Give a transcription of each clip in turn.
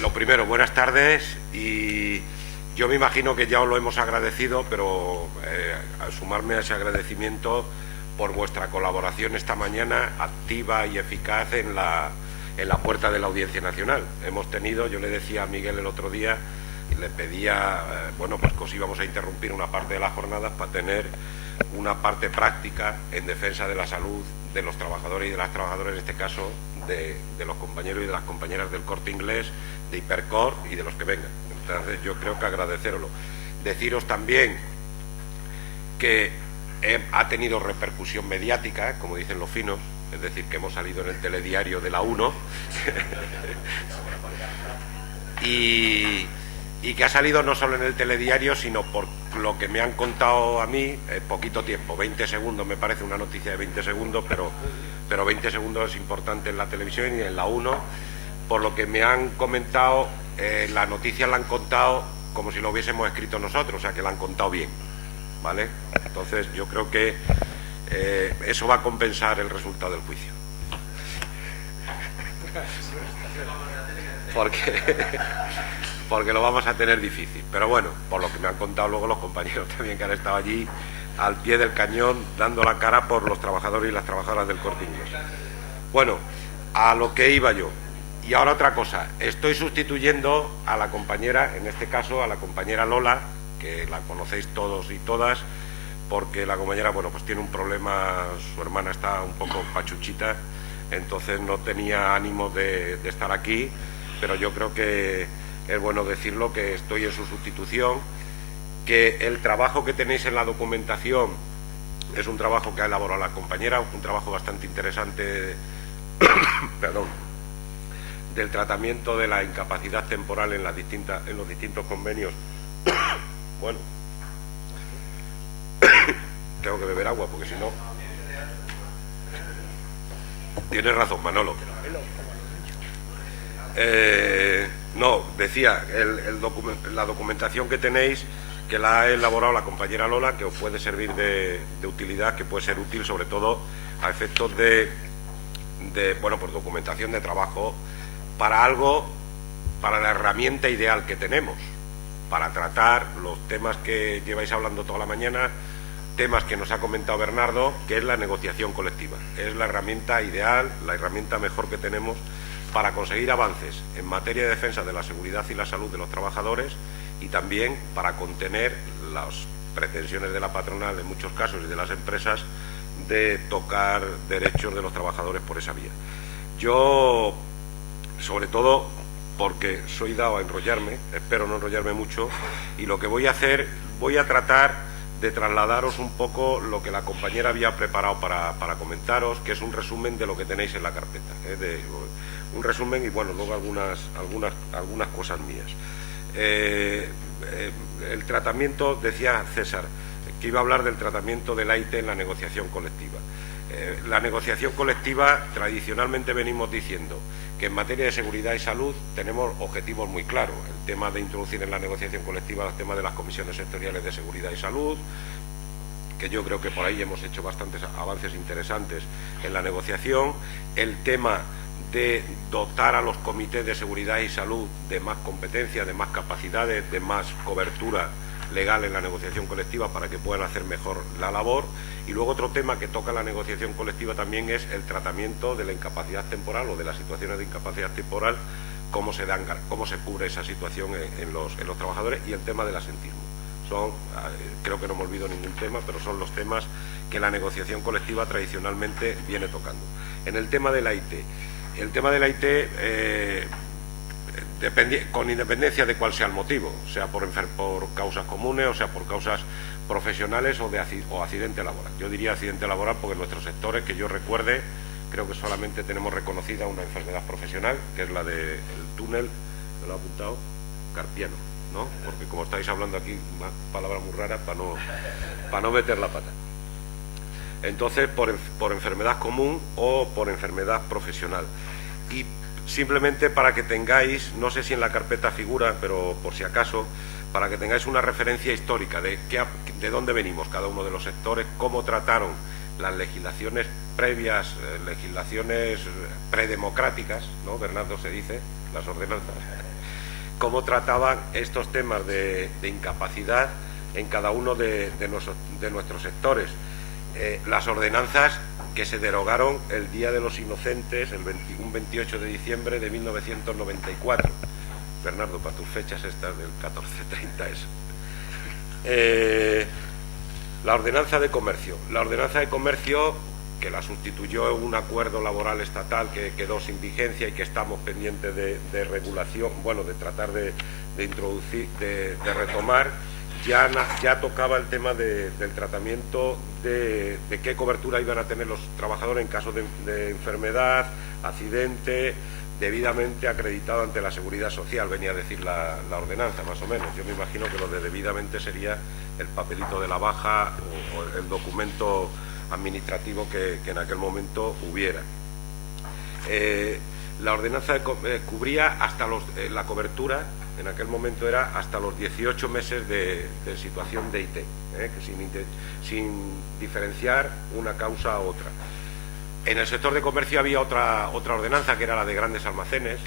Lo primero, buenas tardes, y yo me imagino que ya os lo hemos agradecido, pero al sumarme a ese agradecimiento por vuestra colaboración esta mañana activa y eficaz en la puerta de la Audiencia Nacional. Hemos tenido, yo le decía a Miguel el otro día, y le pedía, bueno, pues que os íbamos a interrumpir una parte de las jornadas para tener una parte práctica en defensa de la salud de los trabajadores y de las trabajadoras, en este caso de los compañeros y de las compañeras del Corte Inglés, de Hipercor y de los que vengan. Entonces yo creo que agradeceroslo. Deciros también que ha tenido repercusión mediática, como dicen los finos, es decir, que hemos salido en el telediario de la 1 y que ha salido no solo en el telediario, sino por lo que me han contado a mí, poquito tiempo, 20 segundos, me parece una noticia de 20 segundos, pero 20 segundos es importante en la televisión y en la 1. Por lo que me han comentado, la noticia la han contado como si lo hubiésemos escrito nosotros, o sea que la han contado bien, ¿vale? Entonces yo creo que eso va a compensar el resultado del juicio. Porque lo vamos a tener difícil. Pero bueno, por lo que me han contado luego los compañeros también que han estado allí al pie del cañón dando la cara por los trabajadores y las trabajadoras del Corte Inglés. Bueno, a lo que iba yo. Y ahora otra cosa, estoy sustituyendo a la compañera, en este caso a la compañera Lola, que la conocéis todos y todas, porque la compañera, bueno, pues tiene un problema, su hermana está un poco pachuchita, entonces no tenía ánimo de estar aquí, pero yo creo que es bueno decirlo, que estoy en su sustitución, que el trabajo que tenéis en la documentación es un trabajo que ha elaborado la compañera, un trabajo bastante interesante perdón, del tratamiento de la incapacidad temporal en los distintos convenios. Bueno, tengo que beber agua porque si no... Tienes razón, Manolo. No, decía, la documentación que tenéis, que la ha elaborado la compañera Lola, que os puede servir de utilidad, que puede ser útil sobre todo a efectos bueno, pues documentación de trabajo, para la herramienta ideal que tenemos, para tratar los temas que lleváis hablando toda la mañana, temas que nos ha comentado Bernardo, que es la negociación colectiva. Es la herramienta ideal, la herramienta mejor que tenemos para conseguir avances en materia de defensa de la seguridad y la salud de los trabajadores, y también para contener las pretensiones de la patronal en muchos casos y de las empresas de tocar derechos de los trabajadores por esa vía. Yo, sobre todo porque soy dado a enrollarme, espero no enrollarme mucho, y lo que voy a hacer, voy a tratar de trasladaros un poco lo que la compañera había preparado para comentaros, que es un resumen de lo que tenéis en la carpeta, un resumen y bueno, luego algunas cosas mías. El tratamiento, decía César, que iba a hablar del tratamiento del AIT en la negociación colectiva. La negociación colectiva, tradicionalmente venimos diciendo que en materia de seguridad y salud tenemos objetivos muy claros. El tema de introducir en la negociación colectiva el tema de las comisiones sectoriales de seguridad y salud, que yo creo que por ahí hemos hecho bastantes avances interesantes en la negociación. El tema de dotar a los comités de seguridad y salud de más competencia, de más capacidades, de más cobertura legal en la negociación colectiva para que puedan hacer mejor la labor. Y luego otro tema que toca la negociación colectiva también es el tratamiento de la incapacidad temporal o de las situaciones de incapacidad temporal, cómo se cubre esa situación en los trabajadores, y el tema del asentismo. Creo que no me olvido ningún tema, pero son los temas que la negociación colectiva tradicionalmente viene tocando. En el tema del AIT, con independencia de cuál sea el motivo, sea por causas comunes, o sea por causas profesionales o accidente laboral. Yo diría accidente laboral porque en nuestros sectores, que yo recuerde, creo que solamente tenemos reconocida una enfermedad profesional, que es la del túnel, me lo he apuntado, carpiano, ¿no? Porque como estáis hablando aquí, una palabra muy rara para no meter la pata. Entonces, por enfermedad común o por enfermedad profesional. Y simplemente para que tengáis, no sé si en la carpeta figura, pero por si acaso, para que tengáis una referencia histórica de dónde venimos cada uno de los sectores, cómo trataron las legislaciones previas, legislaciones predemocráticas, ¿no? Bernardo se dice, las ordenanzas, cómo trataban estos temas de incapacidad en cada uno de nuestros sectores. Las ordenanzas que se derogaron el Día de los Inocentes, un 28 de diciembre de 1994. Bernardo, para tus fechas estas del 1430 eso. La ordenanza de comercio. La ordenanza de comercio, que la sustituyó un acuerdo laboral estatal que quedó sin vigencia y que estamos pendientes de regulación, bueno, de tratar de introducir, de retomar, ya tocaba el tema del tratamiento de qué cobertura iban a tener los trabajadores en caso de enfermedad, accidente, debidamente acreditado ante la Seguridad Social, venía a decir la ordenanza, más o menos. Yo me imagino que lo de debidamente sería el papelito de la baja o el documento administrativo que en aquel momento hubiera. La ordenanza cubría hasta la cobertura, en aquel momento era hasta los 18 meses de situación de IT, que sin diferenciar una causa a otra. En el sector de comercio había otra ordenanza, que era la de grandes almacenes.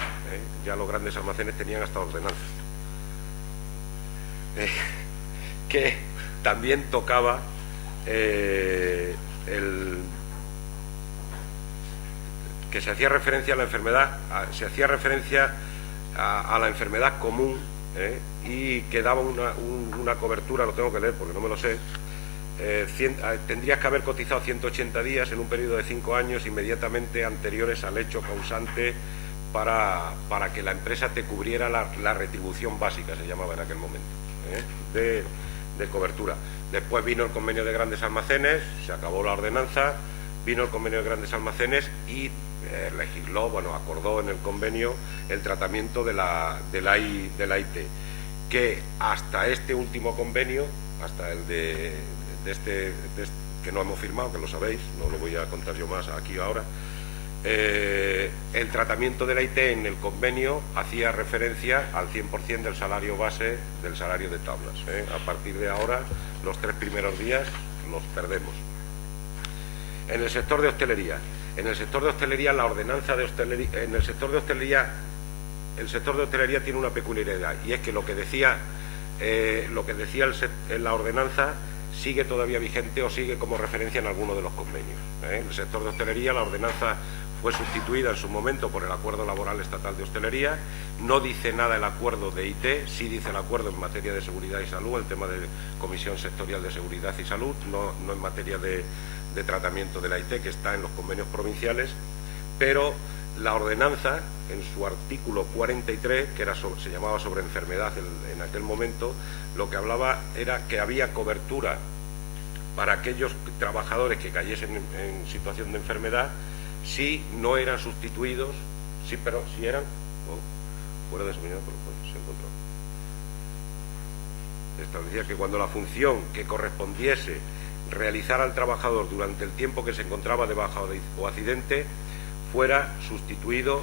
Ya los grandes almacenes tenían hasta ordenanza. Que también tocaba que se hacía referencia a la enfermedad, a la enfermedad común, y que daba una cobertura, lo tengo que leer porque no me lo sé. Tendrías que haber cotizado 180 días en un periodo de 5 años inmediatamente anteriores al hecho causante para que la empresa te cubriera la retribución básica, se llamaba en aquel momento, de cobertura. Después vino el convenio de grandes almacenes, se acabó la ordenanza, vino el convenio de grandes almacenes y legisló, bueno, acordó en el convenio el tratamiento de la IT, que hasta este último convenio, hasta el de este que no hemos firmado, que lo sabéis, no lo voy a contar yo más aquí ahora, el tratamiento de la IT en el convenio hacía referencia al 100% del salario base, del salario de tablas. A partir de ahora, los 3 primeros días los perdemos. En el sector de hostelería. En el sector de hostelería, la ordenanza de hostelería, el sector de hostelería tiene una peculiaridad, y es que lo que decía la ordenanza sigue todavía vigente o sigue como referencia en alguno de los convenios. En el sector de hostelería, la ordenanza fue sustituida en su momento por el Acuerdo Laboral Estatal de Hostelería. No dice nada el acuerdo de IT, sí dice el acuerdo en materia de seguridad y salud, el tema de Comisión Sectorial de Seguridad y Salud, no en materia de tratamiento de la IT, que está en los convenios provinciales, pero la ordenanza, en su artículo 43, que se llamaba sobre enfermedad en aquel momento, lo que hablaba era que había cobertura para aquellos trabajadores que cayesen en situación de enfermedad si no eran sustituidos, pero si eran fuera de examinado por el se encontró. Establecía que cuando la función que correspondiese realizar al trabajador durante el tiempo que se encontraba de baja o accidente fuera sustituido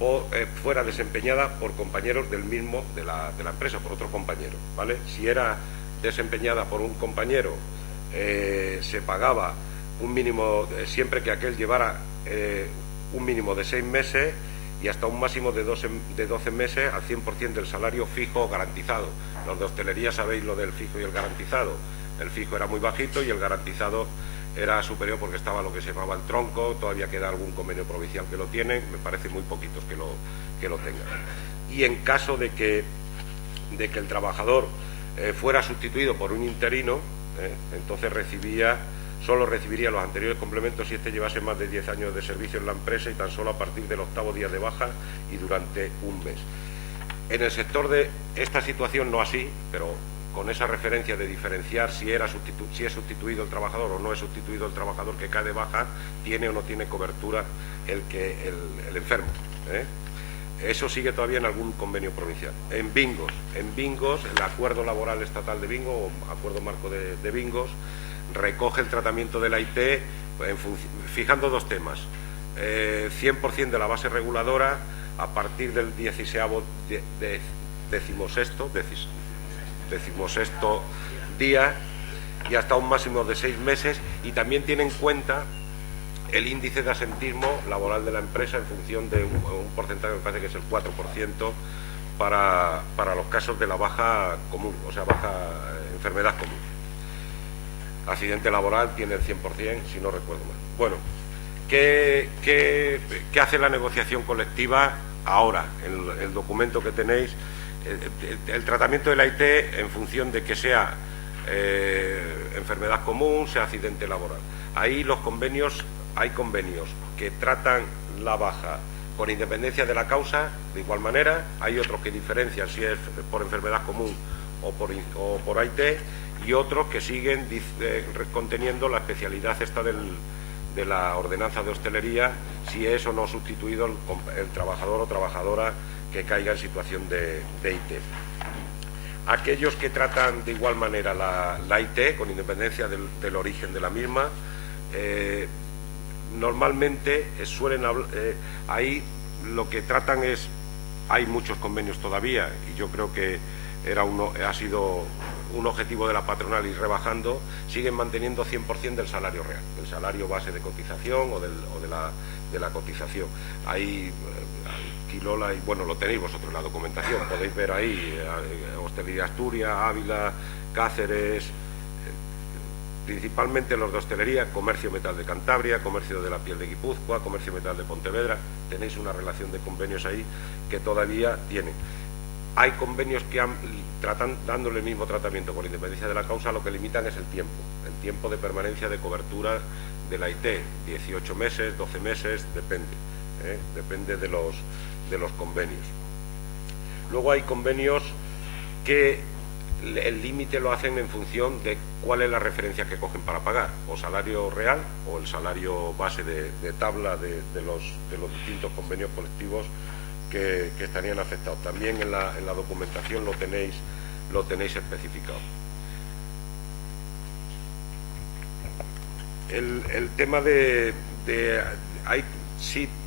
o fuera desempeñada por compañeros del mismo de la empresa, por otro compañero, ¿vale? Si era desempeñada por un compañero, se pagaba un mínimo, siempre que aquel llevara un mínimo de 6 meses y hasta un máximo de 12 meses al 100% del salario fijo o garantizado. Los de hostelería sabéis lo del fijo y el garantizado. El fijo era muy bajito y el garantizado era superior porque estaba lo que se llamaba el tronco. Todavía queda algún convenio provincial que lo tiene, me parece muy poquitos que lo tengan. Y en caso de que el trabajador fuera sustituido por un interino, entonces solo recibiría los anteriores complementos si éste llevase más de 10 años de servicio en la empresa y tan solo a partir del 8º día de baja y durante un mes. En el sector de esta situación no así, pero con esa referencia de diferenciar si es sustituido el trabajador o no es sustituido el trabajador que cae de baja, tiene o no tiene cobertura el enfermo. Eso sigue todavía en algún convenio provincial. En bingos, el Acuerdo Laboral Estatal de Bingo, o Acuerdo Marco de Bingos, recoge el tratamiento de la IT fijando 2 temas. 100% de la base reguladora a partir del 16º día y hasta un máximo de 6 meses, y también tiene en cuenta el índice de asentismo laboral de la empresa en función de un porcentaje, me parece que es el 4% para los casos de la baja común, o sea, baja enfermedad común. Accidente laboral tiene el 100%, si no recuerdo mal. Bueno, ¿qué hace la negociación colectiva ahora? El documento que tenéis, el tratamiento de la IT en función de que sea enfermedad común, sea accidente laboral. Ahí hay convenios que tratan la baja con independencia de la causa, de igual manera. Hay otros que diferencian si es por enfermedad común o por AIT, y otros que siguen conteniendo la especialidad esta de la ordenanza de hostelería, si es o no sustituido el trabajador o trabajadora que caiga en situación de IT. Aquellos que tratan de igual manera la IT, con independencia del origen de la misma, normalmente ahí lo que tratan es, hay muchos convenios todavía, y yo creo que ha sido un objetivo de la patronal ir rebajando, siguen manteniendo 100% del salario real, del salario base de cotización o de la cotización. Ahí Quilola, y bueno, lo tenéis vosotros en la documentación, podéis ver ahí Hostelería Asturias, Ávila, Cáceres, principalmente los de hostelería, Comercio Metal de Cantabria, Comercio de la Piel de Guipúzcoa, Comercio Metal de Pontevedra. Tenéis una relación de convenios ahí que todavía tienen. Hay convenios que tratan dándole el mismo tratamiento con independencia de la causa, lo que limitan es el tiempo de permanencia de cobertura de la IT, 18 meses, 12 meses, depende de los convenios. Luego hay convenios que el límite lo hacen en función de cuál es la referencia que cogen para pagar, o salario real o el salario base de tabla de los distintos convenios colectivos que estarían afectados. También en la documentación lo tenéis especificado. El tema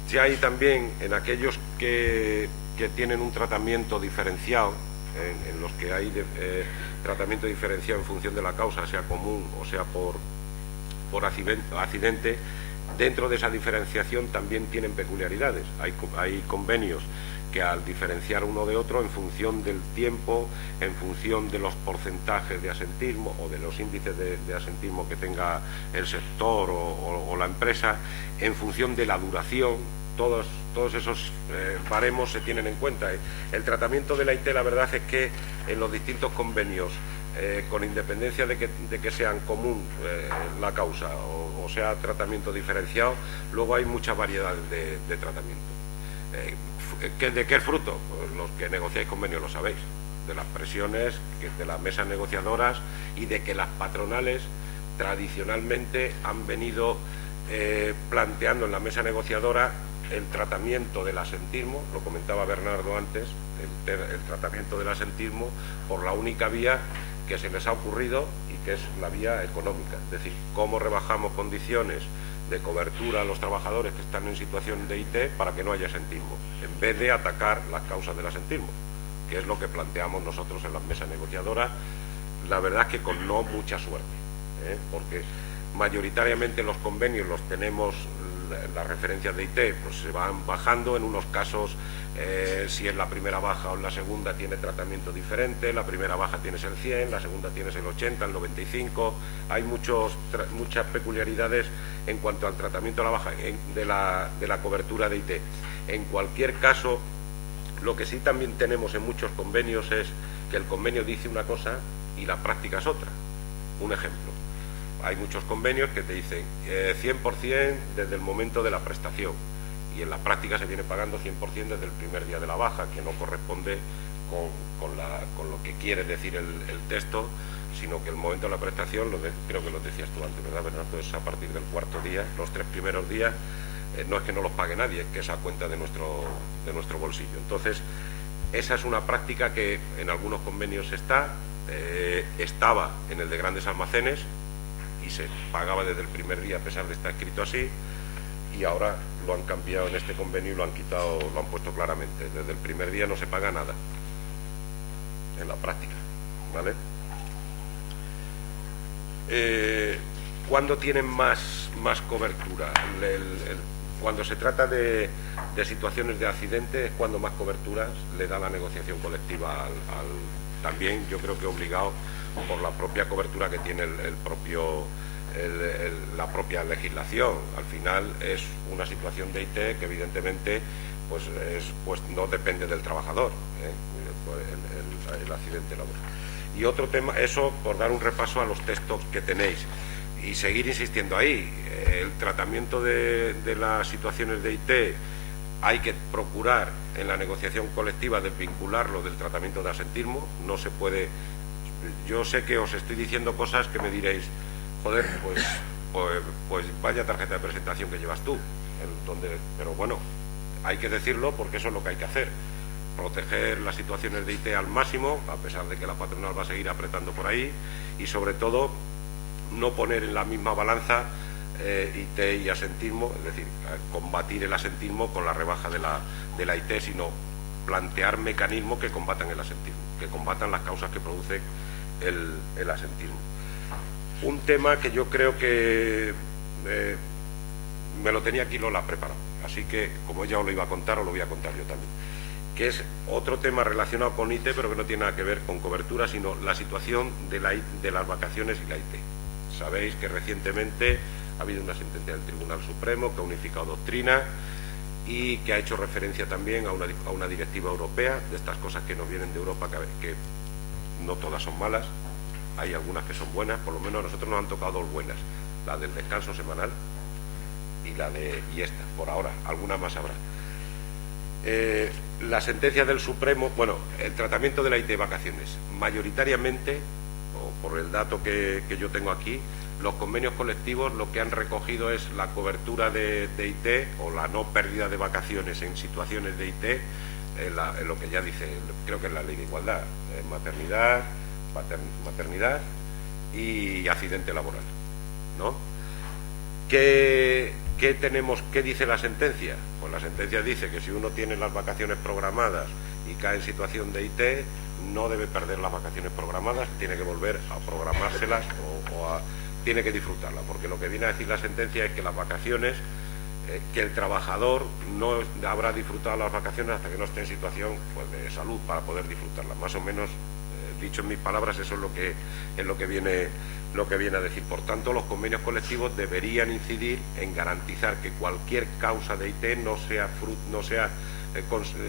ya hay también en aquellos que tienen un tratamiento diferenciado, en los que hay tratamiento diferenciado en función de la causa, sea común o sea por accidente. Dentro de esa diferenciación también tienen peculiaridades. Hay convenios que, al diferenciar uno de otro en función del tiempo, en función de los porcentajes de asentismo o de los índices de asentismo que tenga el sector o la empresa, en función de la duración, todos esos baremos se tienen en cuenta. El tratamiento de la IT, la verdad es que en los distintos convenios, con independencia de que sean común la causa o sea tratamiento diferenciado, luego hay muchas variedades de tratamiento. ¿De qué es fruto? Pues los que negociáis convenios lo sabéis, de las presiones de las mesas negociadoras y de que las patronales tradicionalmente han venido planteando en la mesa negociadora el tratamiento del asentismo, lo comentaba Bernardo antes, el tratamiento del asentismo por la única vía que se les ha ocurrido, y que es la vía económica, es decir, cómo rebajamos condiciones de cobertura a los trabajadores que están en situación de IT para que no haya asentismo, en vez de atacar las causas del asentismo, que es lo que planteamos nosotros en las mesas negociadoras, la verdad es que con no mucha suerte, porque mayoritariamente los convenios los tenemos, las referencias de IT pues se van bajando. En unos casos, si es la primera baja o la segunda, tiene tratamiento diferente. La primera baja tienes el 100, la segunda tienes el 80, el 95. Hay muchas peculiaridades en cuanto al tratamiento de la baja de la cobertura de IT. En cualquier caso, lo que sí también tenemos en muchos convenios es que el convenio dice una cosa y la práctica es otra. Un ejemplo: hay muchos convenios que te dicen 100% desde el momento de la prestación, y en la práctica se viene pagando 100% desde el primer día de la baja, que no corresponde con lo que quiere decir el texto, sino que el momento de la prestación, creo que lo decías tú antes, ¿verdad, Bernardo? Es a partir del cuarto día. Los 3 primeros días no es que no los pague nadie, es que es a cuenta de nuestro bolsillo. Entonces, esa es una práctica que en algunos convenios estaba en el de grandes almacenes, y se pagaba desde el primer día a pesar de estar escrito así, y ahora lo han cambiado en este convenio y lo han quitado, lo han puesto claramente: desde el primer día no se paga nada en la práctica, ¿vale? ¿Cuándo tienen más cobertura? cuando se trata de situaciones de accidente es cuando más coberturas le da la negociación colectiva también, yo creo que obligado por la propia cobertura que tiene la propia legislación. Al final es una situación de IT que evidentemente pues no depende del trabajador, el accidente laboral. Y otro tema, eso por dar un repaso a los textos que tenéis y seguir insistiendo ahí. El tratamiento de las situaciones de IT hay que procurar en la negociación colectiva desvincularlo del tratamiento de asentismo. No se puede. Yo sé que os estoy diciendo cosas que me diréis, joder, pues vaya tarjeta de presentación que llevas tú, pero bueno, hay que decirlo porque eso es lo que hay que hacer. Proteger las situaciones de IT al máximo, a pesar de que la patronal va a seguir apretando por ahí, y sobre todo no poner en la misma balanza IT y asentismo, es decir, combatir el asentismo con la rebaja de la IT, sino plantear mecanismos que combatan el asentismo, que combatan las causas que produce el asentismo. Un tema que yo creo que me lo tenía aquí Lola preparado, así que como ella os lo iba a contar, os lo voy a contar yo también, que es otro tema relacionado con IT, pero que no tiene nada que ver con cobertura, sino la situación de las vacaciones y la IT. Sabéis que recientemente ha habido una sentencia del Tribunal Supremo que ha unificado doctrina y que ha hecho referencia también a una directiva europea, de estas cosas que nos vienen de Europa, que no todas son malas, hay algunas que son buenas, por lo menos a nosotros nos han tocado dos buenas, la del descanso semanal y esta, por ahora, alguna más habrá. La sentencia del Supremo, bueno, el tratamiento de la IT vacaciones, mayoritariamente, o por el dato que yo tengo aquí, los convenios colectivos lo que han recogido es la cobertura de IT o la no pérdida de vacaciones en situaciones de IT, en lo que ya dice, creo que es la Ley de Igualdad, maternidad y accidente laboral, ¿no? ¿Qué dice la sentencia? Pues la sentencia dice que si uno tiene las vacaciones programadas y cae en situación de IT, no debe perder las vacaciones programadas, tiene que volver a programárselas tiene que disfrutarlas, porque lo que viene a decir la sentencia es que las vacaciones, que el trabajador no habrá disfrutado las vacaciones hasta que no esté en situación pues, de salud para poder disfrutarlas. Más o menos, dicho en mis palabras, eso es lo que viene a decir. Por tanto, los convenios colectivos deberían incidir en garantizar que cualquier causa de IT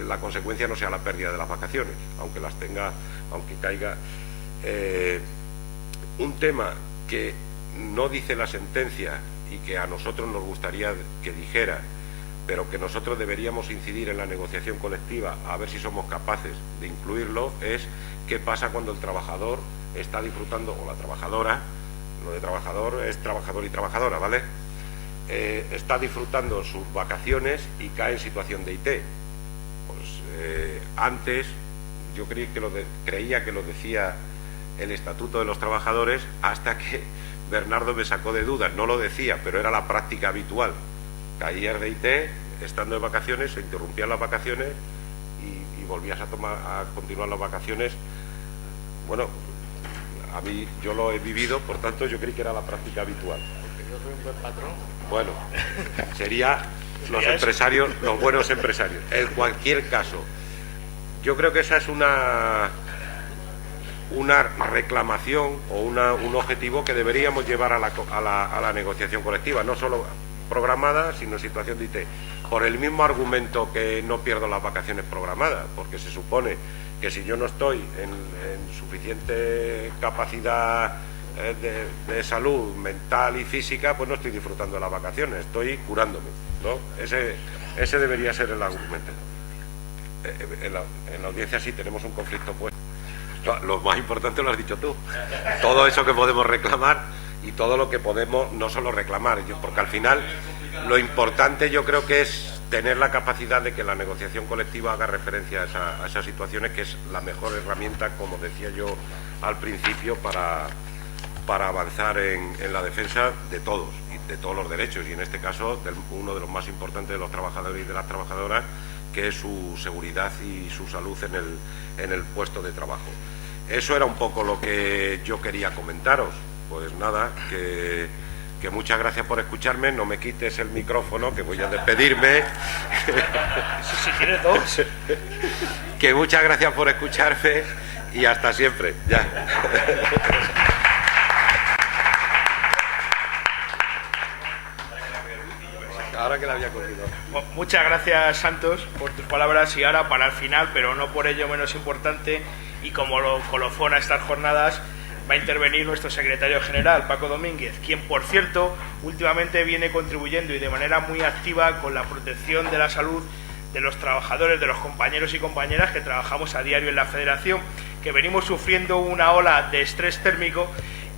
la consecuencia no sea la pérdida de las vacaciones, aunque las tenga, aunque caiga. Un tema que no dice la sentencia y que a nosotros nos gustaría que dijera, pero que nosotros deberíamos incidir en la negociación colectiva a ver si somos capaces de incluirlo, es qué pasa cuando el trabajador está disfrutando, o la trabajadora, lo de trabajador es trabajador y trabajadora, ¿vale? Está disfrutando sus vacaciones y cae en situación de IT. Pues antes yo creía que lo decía el Estatuto de los Trabajadores, hasta que Bernardo me sacó de dudas. No lo decía, pero era la práctica habitual. Caías de IT, estando de vacaciones, se interrumpían las vacaciones y volvías a continuar las vacaciones. Bueno, a mí yo lo he vivido, por tanto yo creí que era la práctica habitual. Porque yo soy un buen patrón. Bueno, sería los empresarios, los buenos empresarios. En cualquier caso, yo creo que esa es una reclamación o un objetivo que deberíamos llevar a la negociación colectiva, no solo programada, sino en situación de IT. Por el mismo argumento que no pierdo las vacaciones programadas, porque se supone que si yo no estoy en suficiente capacidad de salud mental y física, pues no estoy disfrutando de las vacaciones, estoy curándome, ¿no? Ese debería ser el argumento. En la audiencia sí tenemos un conflicto, pues. Lo más importante lo has dicho tú. Todo eso que podemos reclamar y todo lo que podemos no solo reclamar, porque al final lo importante yo creo que es tener la capacidad de que la negociación colectiva haga referencia a esas situaciones, que es la mejor herramienta, como decía yo al principio, para avanzar en la defensa de todos y de todos los derechos, y en este caso uno de los más importantes de los trabajadores y de las trabajadoras, que es su seguridad y su salud en el puesto de trabajo. Eso era un poco lo que yo quería comentaros. Pues nada, que que muchas gracias por escucharme, no me quites el micrófono, que voy a despedirme. Si tienes dos. Que muchas gracias por escucharme y hasta siempre. Ya. Ahora que la había cogido. Muchas gracias, Santos, por tus palabras, y ahora para el final, pero no por ello menos importante, y como colofón a estas jornadas, va a intervenir nuestro secretario general, Paco Domínguez, quien, por cierto, últimamente viene contribuyendo y de manera muy activa con la protección de la salud de los trabajadores, de los compañeros y compañeras que trabajamos a diario en la Federación, que venimos sufriendo una ola de estrés térmico.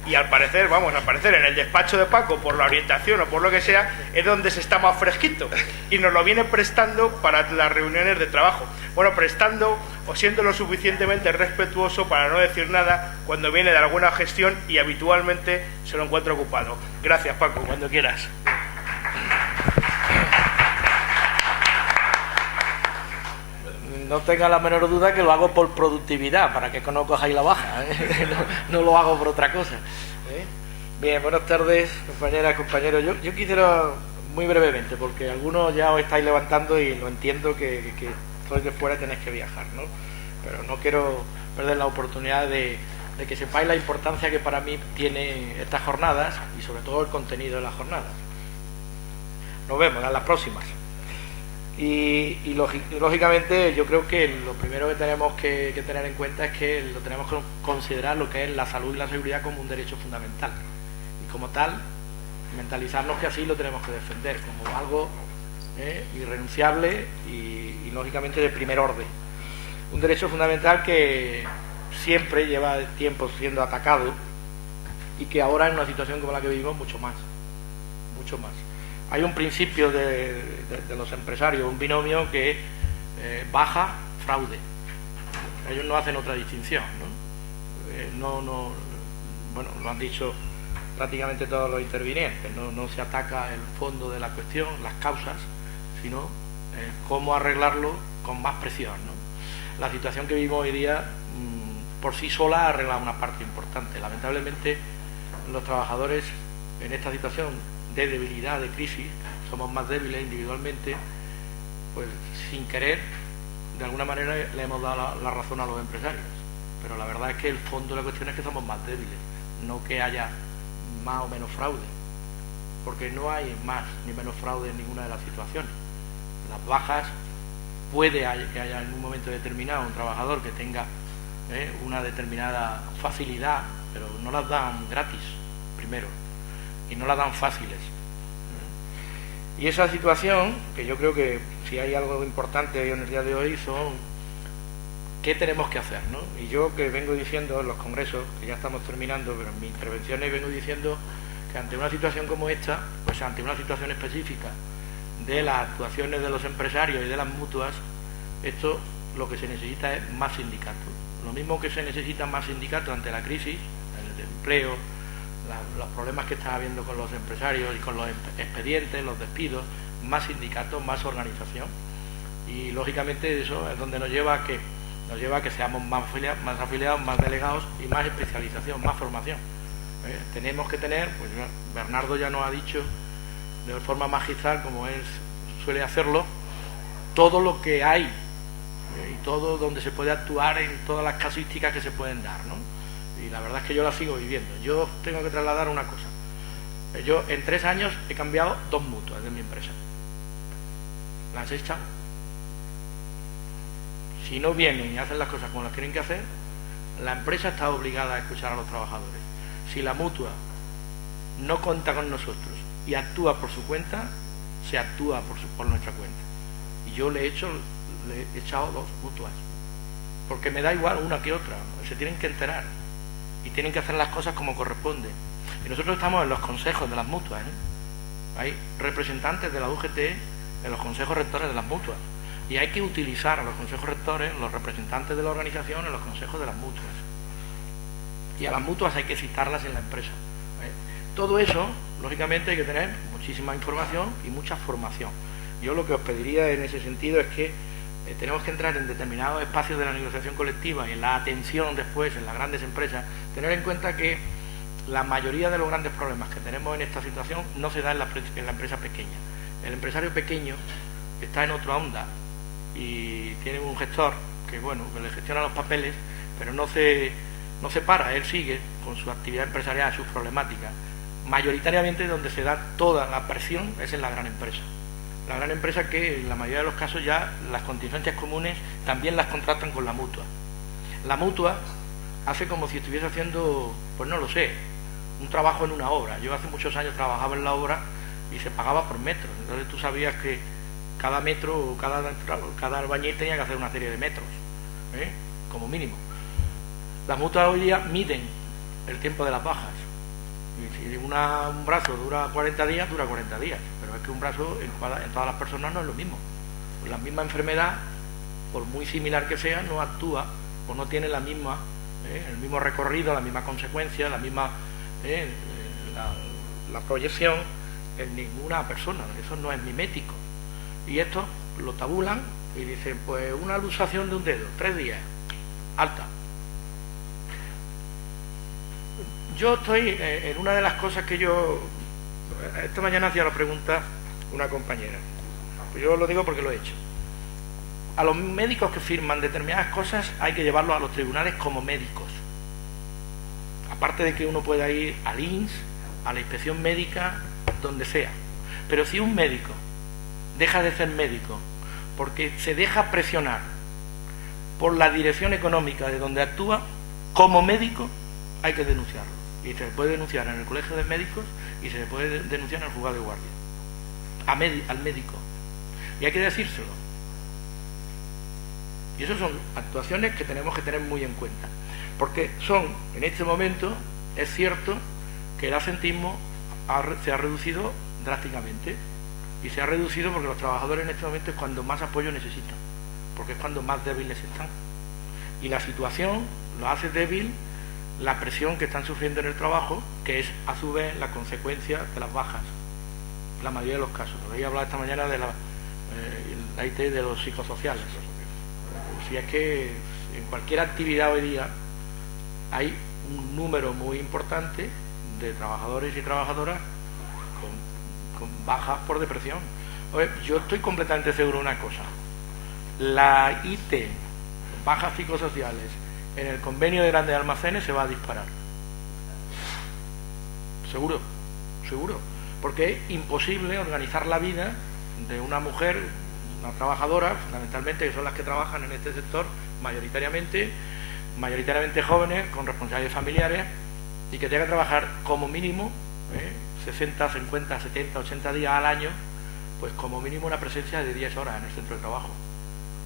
Y al parecer en el despacho de Paco, por la orientación o por lo que sea, es donde se está más fresquito. Y nos lo viene prestando para las reuniones de trabajo. Bueno, prestando o siendo lo suficientemente respetuoso para no decir nada cuando viene de alguna gestión y habitualmente se lo encuentra ocupado. Gracias, Paco, cuando quieras. No tenga la menor duda que lo hago por productividad, para que no cojáis la baja, ¿eh? No lo hago por otra cosa, ¿eh? Bien, buenas tardes, compañeras, compañeros. Yo quisiera, muy brevemente, porque algunos ya os estáis levantando y lo entiendo que sois de fuera y tenéis que viajar, ¿no? Pero no quiero perder la oportunidad de que sepáis la importancia que para mí tiene estas jornadas y sobre todo el contenido de las jornadas. Nos vemos en las próximas. Y lógicamente yo creo que lo primero que tenemos que tener en cuenta es que lo tenemos que considerar lo que es la salud y la seguridad como un derecho fundamental, y como tal mentalizarnos que así lo tenemos que defender como algo irrenunciable y lógicamente de primer orden, un derecho fundamental que siempre lleva tiempo siendo atacado y que ahora en una situación como la que vivimos mucho más. Hay un principio de los empresarios, un binomio que baja, fraude. Ellos no hacen otra distinción, ¿no? Bueno, lo han dicho prácticamente todos los intervinientes. No se ataca el fondo de la cuestión, las causas, sino cómo arreglarlo con más presión, ¿no? La situación que vivimos hoy día por sí sola arregla una parte importante. Lamentablemente, los trabajadores en esta situación de debilidad, de crisis, somos más débiles individualmente, pues sin querer, de alguna manera le hemos dado la razón a los empresarios. Pero la verdad es que el fondo de la cuestión es que somos más débiles, no que haya más o menos fraude, porque no hay más ni menos fraude en ninguna de las situaciones. Las bajas, puede que haya en un momento determinado un trabajador que tenga una determinada facilidad, pero no las dan gratis, primero, y no las dan fáciles. Y esa situación, que yo creo que si hay algo importante en el día de hoy, son qué tenemos que hacer, ¿no? Y yo, que vengo diciendo en los congresos, que ya estamos terminando, pero en mis intervenciones vengo diciendo que ante una situación como esta, pues ante una situación específica de las actuaciones de los empresarios y de las mutuas, esto lo que se necesita es más sindicatos. Lo mismo que se necesita más sindicatos ante la crisis, el empleo, los problemas que está habiendo con los empresarios y con los expedientes, los despidos, más sindicatos, más organización. Y lógicamente eso es donde nos lleva a que seamos más afiliados, más delegados y más especialización, más formación. Tenemos que tener, pues Bernardo ya nos ha dicho de forma magistral, como él suele hacerlo, todo lo que hay y todo donde se puede actuar en todas las casuísticas que se pueden dar, ¿no? Y la verdad es que yo la sigo viviendo. Yo tengo que trasladar una cosa. Yo en 3 años he cambiado 2 mutuas de mi empresa. Las he echado. Si no vienen y hacen las cosas como las tienen que hacer, la empresa está obligada a escuchar a los trabajadores. Si la mutua no cuenta con nosotros y actúa por su cuenta, se actúa por nuestra cuenta. Y yo le he echado 2 mutuas. Porque me da igual una que otra. Se tienen que enterar. Y tienen que hacer las cosas como corresponde. Y nosotros estamos en los consejos de las mutuas, Hay representantes de la UGT en los consejos rectores de las mutuas. Y hay que utilizar a los consejos rectores, los representantes de la organización en los consejos de las mutuas. Y a las mutuas hay que citarlas en la empresa. Todo eso, lógicamente, hay que tener muchísima información y mucha formación. Yo lo que os pediría en ese sentido es que tenemos que entrar en determinados espacios de la negociación colectiva y en la atención después en las grandes empresas, tener en cuenta que la mayoría de los grandes problemas que tenemos en esta situación no se da en la empresa pequeña. El empresario pequeño está en otra onda y tiene un gestor que, bueno, que le gestiona los papeles, pero no se para, él sigue con su actividad empresarial, sus problemáticas. Mayoritariamente donde se da toda la presión es en la gran empresa. La gran empresa que en la mayoría de los casos ya las contingencias comunes también las contratan con la mutua. La mutua hace como si estuviese haciendo, pues no lo sé, un trabajo en una obra. Yo hace muchos años trabajaba en la obra y se pagaba por metros. Entonces tú sabías que cada metro, cada albañil tenía que hacer una serie de metros, como mínimo. Las mutuas hoy día miden el tiempo de las bajas. Y si un brazo dura 40 días, dura 40 días. Pero es que un brazo en todas las personas no es lo mismo. Pues la misma enfermedad, por muy similar que sea, no actúa o no tiene la misma, el mismo recorrido, la misma consecuencia, la misma la proyección en ninguna persona. Eso no es mimético. Y esto lo tabulan y dicen, pues una luxación de un dedo, 3 días, alta. Yo estoy en una de las cosas que esta mañana hacía la pregunta una compañera. Pues yo lo digo porque lo he hecho. A los médicos que firman determinadas cosas hay que llevarlos a los tribunales como médicos. Aparte de que uno pueda ir al INS, a la inspección médica, donde sea. Pero si un médico deja de ser médico porque se deja presionar por la dirección económica de donde actúa, como médico hay que denunciarlo. Y se puede denunciar en el colegio de médicos y se puede denunciar en el juzgado de guardia. Al médico. Y hay que decírselo. Y esas son actuaciones que tenemos que tener muy en cuenta. Porque en este momento, es cierto que el absentismo se ha reducido drásticamente. Y se ha reducido porque los trabajadores en este momento es cuando más apoyo necesitan. Porque es cuando más débiles están. Y la situación lo hace débil la presión que están sufriendo en el trabajo, que es a su vez la consecuencia de las bajas, la mayoría de los casos. Voy a hablar esta mañana de la IT de los psicosociales. Si es que en cualquier actividad hoy día hay un número muy importante de trabajadores y trabajadoras con bajas por depresión. Oye, yo estoy completamente seguro de una cosa: la IT, bajas psicosociales, en el convenio de grandes almacenes se va a disparar. Seguro, seguro. Porque es imposible organizar la vida de una mujer, una trabajadora, fundamentalmente, que son las que trabajan en este sector, mayoritariamente jóvenes, con responsabilidades familiares, y que tenga que trabajar como mínimo 60, 50, 70, 80 días al año, pues como mínimo una presencia de 10 horas en el centro de trabajo.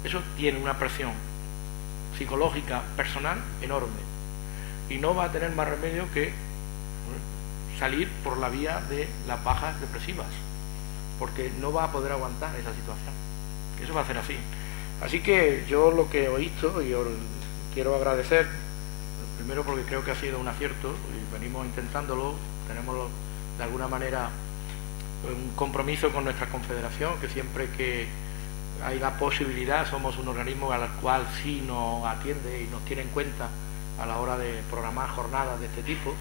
Eso tiene una presión psicológica, personal, enorme. Y no va a tener más remedio que salir por la vía de las bajas depresivas, porque no va a poder aguantar esa situación. Eso va a ser así. Así que yo lo que he visto, y os quiero agradecer, primero porque creo que ha sido un acierto, y venimos intentándolo, tenemos de alguna manera un compromiso con nuestra confederación, que siempre que hay la posibilidad, somos un organismo al cual sí nos atiende y nos tiene en cuenta a la hora de programar jornadas de este tipo.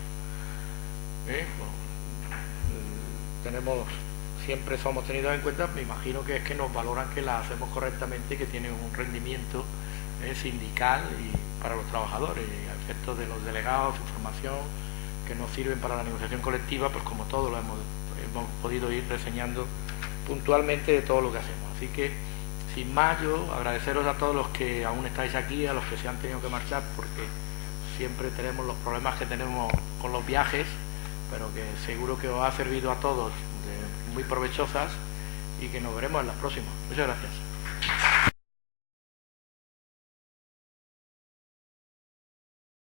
Siempre somos tenidos en cuenta. Me imagino que es que nos valoran que la hacemos correctamente y que tiene un rendimiento sindical y para los trabajadores, y a efectos de los delegados, información que nos sirven para la negociación colectiva, pues como todo lo hemos podido ir reseñando puntualmente de todo lo que hacemos. Así que, sin más, yo agradeceros a todos los que aún estáis aquí, a los que se han tenido que marchar, porque siempre tenemos los problemas que tenemos con los viajes, pero que seguro que os ha servido a todos de muy provechosas, y que nos veremos en las próximas. Muchas gracias.